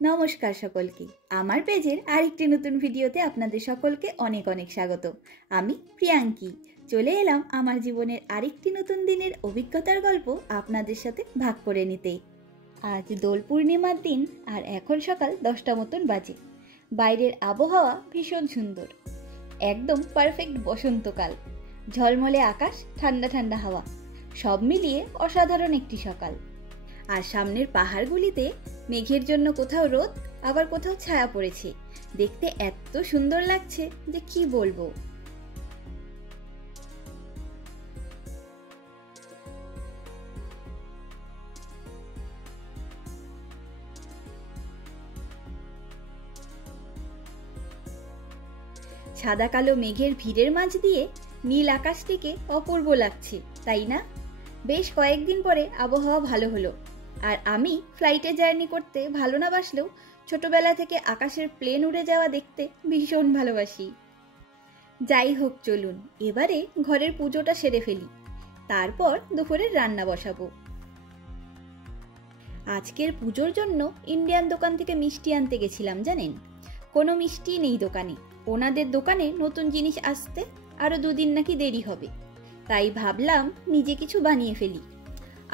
নমস্কার সকলকে। আমার পেজের আরেকটি নতুন ভিডিওতে আপনাদের সকলকে অনেক অনেক স্বাগত। আমি প্রিয়াঙ্কি চলে এলাম আমার জীবনের আরেকটি নতুন দিনের অভিজ্ঞতার গল্প আপনাদের সাথে ভাগ করে নিতে। আজ দোল পূর্ণিমার দিন আর এখন সকাল 10টা মতন বাজে। বাইরের আবহাওয়া ভীষণ সুন্দর, একদম পারফেক্ট বসন্তকাল। ঝলমলে আকাশ, ঠান্ডা ঠান্ডা হাওয়া, সব মিলিয়ে অসাধারণ একটি সকাল। আর সামনের পাহাড়গুলিতে মেঘের জন্য কোথাও রোদ আবার কোথাও ছায়া পড়েছে। দেখতে এত সুন্দর লাগছে যে কি বলবো। সাদা কালো মেঘের ভিড়ের মাঝ দিয়ে নীল আকাশটিকে অপূর্ব লাগছে, তাই না? বেশ কয়েকদিন পরে আবহাওয়া ভালো হলো। আর আমি ফ্লাইটে জার্নি করতে ভালো না বাসলেও ছোটবেলা থেকে আকাশের প্লেন উড়ে যাওয়া দেখতে ভীষণ ভালোবাসি। যাই হোক, চলুন এবারে ঘরের পুজোটা সেরে ফেলি, তারপর দুপুরের রান্না বসাবো। আজকের পুজোর জন্য ইন্ডিয়ান দোকান থেকে মিষ্টি আনতে গেছিলাম। জানেন, কোনো মিষ্টি নেই দোকানে। ওনাদের দোকানে নতুন জিনিস আসতে আরও 2 দিন নাকি দেরি হবে। তাই ভাবলাম নিজে কিছু বানিয়ে ফেলি।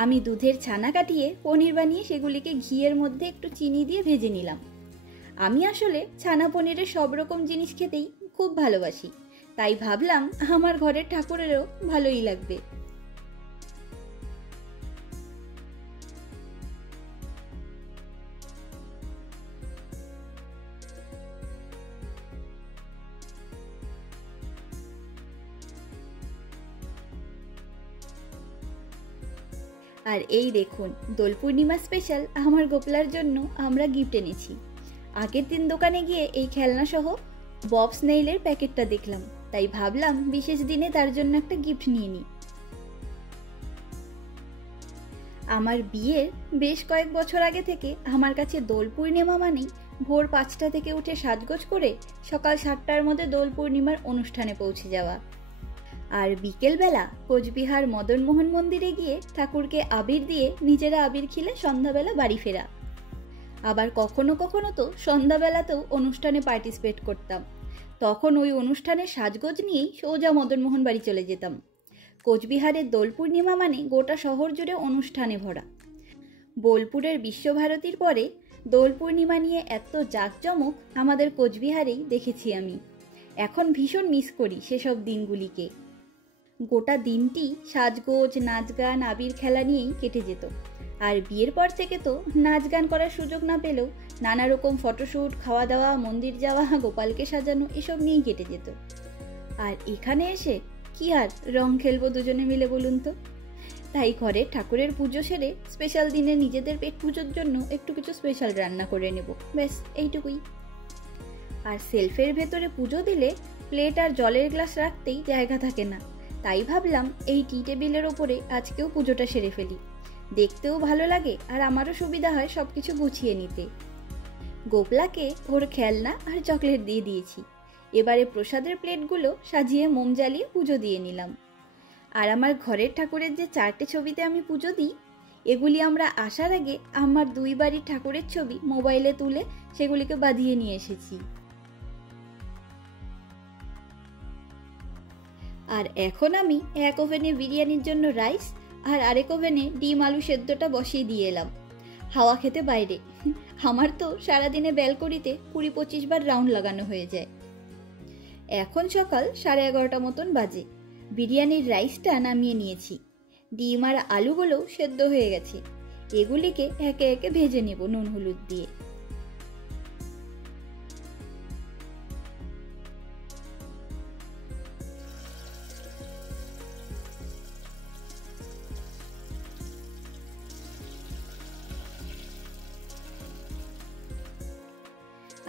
আমি দুধের ছানা কাটিয়ে পনির বানিয়ে সেগুলিকে ঘিয়ের মধ্যে একটু চিনি দিয়ে ভেজে নিলাম। আমি আসলে ছানা পনিরের সব রকম জিনিস খেতেই খুব ভালোবাসি, তাই ভাবলাম আমার ঘরের ঠাকুরেরও ভালোই লাগবে। আর এই দেখুন, দোল পূর্ণিমা স্পেশাল আমার গোপলার জন্য আমরা গিফট এনেছি। আগের দিন দোকানে গিয়ে এই খেলনা সহ বব স্নেইলের প্যাকেটটা দেখলাম, তাই ভাবলাম বিশেষ দিনে তার জন্য একটা গিফট নিয়ে নিই। আমার বিয়ের বেশ কয়েক বছর আগে থেকে আমার কাছে দোল পূর্ণিমা মানেই ভোর 5টা থেকে উঠে সাজগোজ করে সকাল 7টার মধ্যে দোল পূর্ণিমার অনুষ্ঠানে পৌঁছে যাওয়া। আর বিকেলবেলা কোচবিহার মদনমোহন মন্দিরে গিয়ে ঠাকুরকে আবির দিয়ে নিজেরা আবির খেলে সন্ধ্যাবেলা বাড়ি ফেরা। আবার কখনো কখনো তো সন্ধ্যাবেলাতেও অনুষ্ঠানে পার্টিসিপেট করতাম। তখন ওই অনুষ্ঠানের সাজগোজ নিয়েই সোজা মদনমোহন বাড়ি চলে যেতাম। কোচবিহারের দোল পূর্ণিমা মানে গোটা শহর জুড়ে অনুষ্ঠানে ভরা। বোলপুরের বিশ্বভারতীর পরে দোল পূর্ণিমা নিয়ে এত জাঁকজমক আমাদের কোচবিহারেই দেখেছি আমি। এখন ভীষণ মিস করি সেসব দিনগুলিকে। গোটা দিনটি সাজগোজ, নাচ গান, আবির খেলা নিয়েই কেটে যেত। আর বিয়ের পর থেকে তো নাচ গান করার সুযোগ না পেলেও নানা রকম ফটোশ্যুট, খাওয়া দাওয়া, মন্দির যাওয়া, গোপালকে সাজানো, এসব নিয়েই কেটে যেত। আর এখানে এসে কি আর রং খেলবো দুজনে মিলে বলুন তো। তাই ঘরে ঠাকুরের পুজো সেরে স্পেশাল দিনে নিজেদের পেট পুজোর জন্য একটু কিছু স্পেশাল রান্না করে নেব, ব্যাস এইটুকুই। আর সেলফের ভেতরে পুজো দিলে প্লেট আর জলের গ্লাস রাখতেই জায়গা থাকে না, তাই ভাবলাম এই টি টেবিলের ওপরে আজকেও পুজোটা সেরে ফেলি। দেখতেও ভালো লাগে আর আমারও সুবিধা হয় সবকিছু গুছিয়ে নিতে। গোপলাকে ওর খেলনা আর চকলেট দিয়ে দিয়েছি। এবারে প্রসাদের প্লেটগুলো সাজিয়ে মোম জ্বালিয়ে পুজো দিয়ে নিলাম। আর আমার ঘরের ঠাকুরের যে 4টে ছবিতে আমি পুজো দিই, এগুলি আমরা আসার আগে আমার 2 বাড়ির ঠাকুরের ছবি মোবাইলে তুলে সেগুলিকে বাঁধিয়ে নিয়ে এসেছি। আর এখন আমি এক ওভেনে বিরিয়ানির জন্য রাইস আর আরেক ওভেনে ডিম আলু সেদ্ধটা বসিয়ে দিয়ে এলাম। হাওয়া খেতে বাইরে। আমার তো সারাদিনে ব্যালকনিতে 20-25 বার রাউন্ড লাগানো হয়ে যায়। এখন সকাল 11:30 মতন বাজে। বিরিয়ানির রাইসটা নামিয়ে নিয়েছি। ডিম আর আলুগুলোও সেদ্ধ হয়ে গেছে। এগুলিকে একে একে ভেজে নেব নুন হলুদ দিয়ে।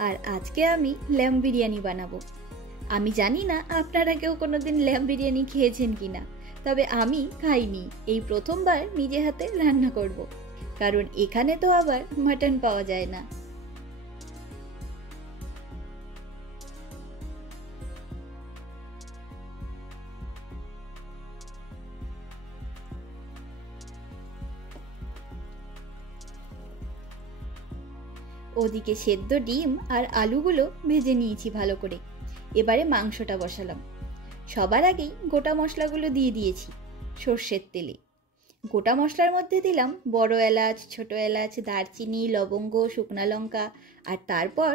আর আজকে আমি ল্যাম্ব বিরিয়ানি বানাবো। আমি জানি না আপনারা কেউ কোনোদিন ল্যাম্ব বিরিয়ানি খেয়েছেন কিনা, তবে আমি খাইনি। এই প্রথমবার নিজে হাতে রান্না করব, কারণ এখানে তো আবার মাটন পাওয়া যায় না। ওদিকে সেদ্ধ ডিম আর আলুগুলো ভেজে নিয়েছি ভালো করে। এবারে মাংসটা বসালাম। সবার আগেই গোটা মশলাগুলো দিয়ে দিয়েছি সর্ষের তেলে। গোটা মশলার মধ্যে দিলাম বড় এলাচ, ছোট এলাচ, দারচিনি, লবঙ্গ, শুকনো লঙ্কা, আর তারপর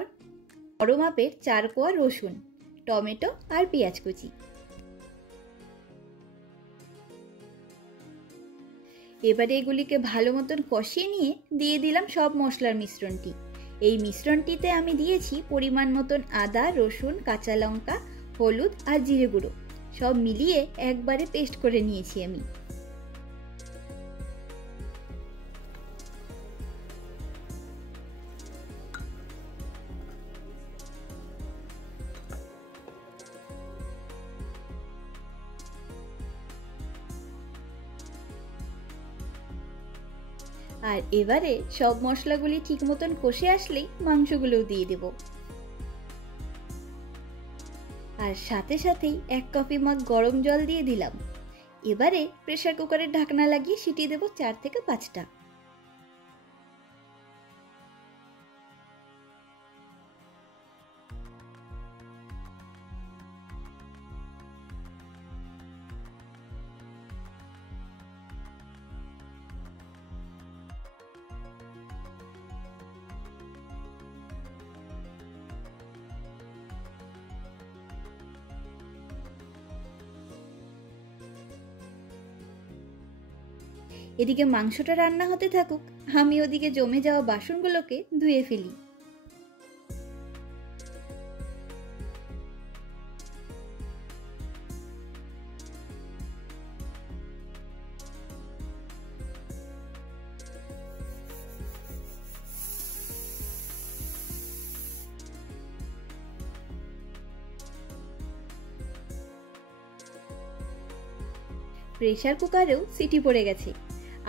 বড় মাপের 4 কোয়া রসুন, টমেটো আর পেঁয়াজ কুচি। এবারে এগুলিকে ভালো মতন কষিয়ে নিয়ে দিয়ে দিলাম সব মশলার মিশ্রণটি। এই মিশ্রণটিতে আমি দিয়েছি পরিমাণ মতন আদা, রসুন, কাঁচা লঙ্কা, হলুদ আর জিরে গুঁড়ো, সব মিলিয়ে একবারে পেস্ট করে নিয়েছি আমি। আর এবারে সব মশলাগুলি ঠিক মতন কষে আসলেই মাংসগুলোও দিয়ে দেব। আর সাথে সাথেই 1 কফি মগ গরম জল দিয়ে দিলাম। এবারে প্রেসার কুকারের ঢাকনা লাগিয়ে সিটি দেব 4 থেকে 5টা। এদিকে মাংসটা রান্না হতে থাকুক, আমি ওদিকে জমে যাওয়া বাসনগুলোকে ধুয়ে ফেলি। প্রেসার কুকারেও সিটি পড়ে গেছে।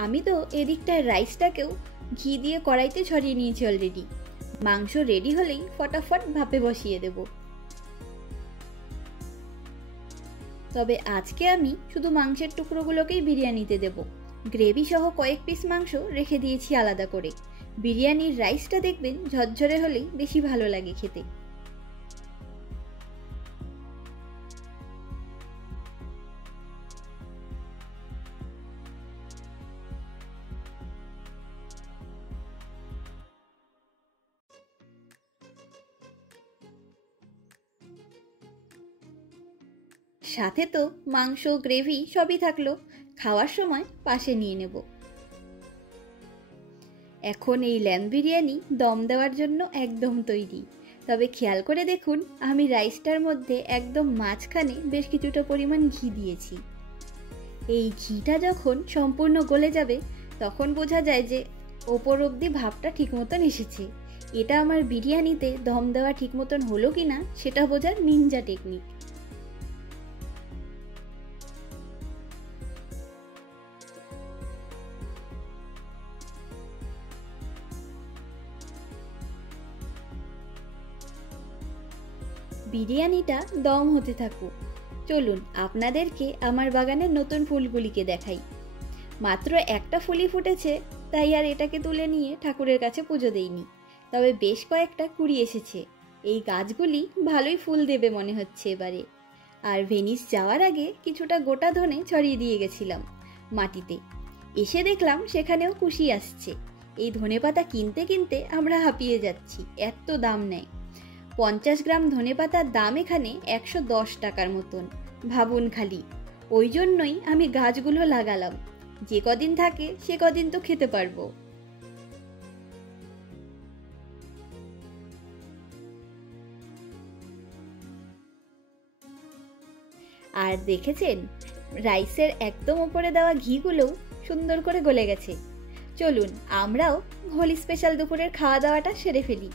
আমি তো এদিকটায় রাইসটাকেও ঘি দিয়ে কড়াইতে ছড়িয়ে নিয়েছি অলরেডি। মাংস রেডি হলেই ফটাফট ভাপে বসিয়ে দেব। তবে আজকে আমি শুধু মাংসের টুকরোগুলোকেই বিরিয়ানিতে দেব। গ্রেভি সহ কয়েক পিস মাংস রেখে দিয়েছি আলাদা করে। বিরিয়ানির রাইসটা দেখবেন ঝরঝরে হলেই বেশি ভালো লাগে খেতে। সাথে তো মাংস, গ্রেভি সবই থাকলো, খাওয়ার সময় পাশে নিয়ে নেব। এখন এই ল্যাম্ব বিরিয়ানি দম দেওয়ার জন্য একদম তৈরি। তবে খেয়াল করে দেখুন, আমি রাইসটার মধ্যে একদম মাঝখানে বেশ কিছুটা পরিমাণ ঘি দিয়েছি। এই ঘিটা যখন সম্পূর্ণ গলে যাবে তখন বোঝা যায় যে ওপর অবধি ভাবটা ঠিক মতন এসেছে। এটা আমার বিরিয়ানিতে দম দেওয়া ঠিক মতন হলো কিনা সেটা বোঝার নিনজা টেকনিক। বিরিয়ানিটা দম হতে থাকুক। চলুন আপনাদেরকে আমার বাগানের নতুন ফুলগুলিকে দেখাই। মাত্র একটা ফুলই ফুটেছে, তাই আর এটাকে তুলে নিয়ে ঠাকুরের কাছে পুজো দেইনি। তবে বেশ কয়েকটা কুড়ি এসেছে। এই গাছগুলি ভালোই ফুল দেবে মনে হচ্ছে এবারে। আর ভেনিস যাওয়ার আগে কিছুটা গোটা ধনে ছড়িয়ে দিয়ে গেছিলাম মাটিতে। এসে দেখলাম সেখানেও কুশি আসছে। এই ধনেপাতা কিনতে কিনতে আমরা হাঁপিয়ে যাচ্ছি, এত দাম নেয়। 50 গ্রাম ধনেপাতার দাম এখানে 110 টাকার মতন। ভাবুন খালি। ওই জন্যই আমি গাছগুলো লাগালাম, যে কদিন থাকে সে কদিন তো খেতে পারবো। আর দেখেছেন, রাইসের একদম উপরে দেওয়া ঘিগুলোও সুন্দর করে গলে গেছে। চলুন আমরাও হোলি স্পেশাল দুপুরের খাওয়া দাওয়াটা সেরে ফেলি।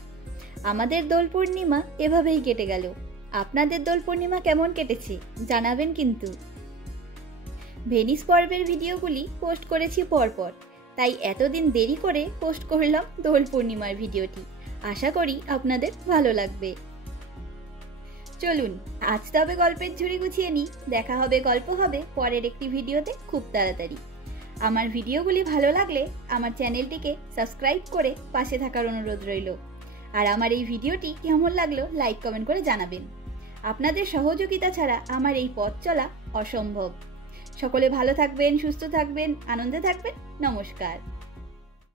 আমাদের দোল পূর্ণিমা এভাবেই কেটে গেল। আপনাদের দোল পূর্ণিমা কেমন কেটেছে জানাবেন কিন্তু। ভেনিস পর্বের ভিডিওগুলি পোস্ট করেছি পরপর, তাই এতদিন দেরি করে পোস্ট করলাম দোল পূর্ণিমার ভিডিওটি। আশা করি আপনাদের ভালো লাগবে। চলুন আজ তবে গল্পের ঝুড়ি গুছিয়ে নিই। দেখা হবে, গল্প হবে পরের একটি ভিডিওতে খুব তাড়াতাড়ি। আমার ভিডিওগুলি ভালো লাগলে আমার চ্যানেলটিকে সাবস্ক্রাইব করে পাশে থাকার অনুরোধ রইল। আর আমার এই ভিডিওটি কেমন লাগলো লাইক কমেন্ট করে জানাবেন। আপনাদের সহযোগিতা ছাড়া আমার এই পথ চলা অসম্ভব। সকলে ভালো থাকবেন, সুস্থ থাকবেন, আনন্দে থাকবেন। নমস্কার।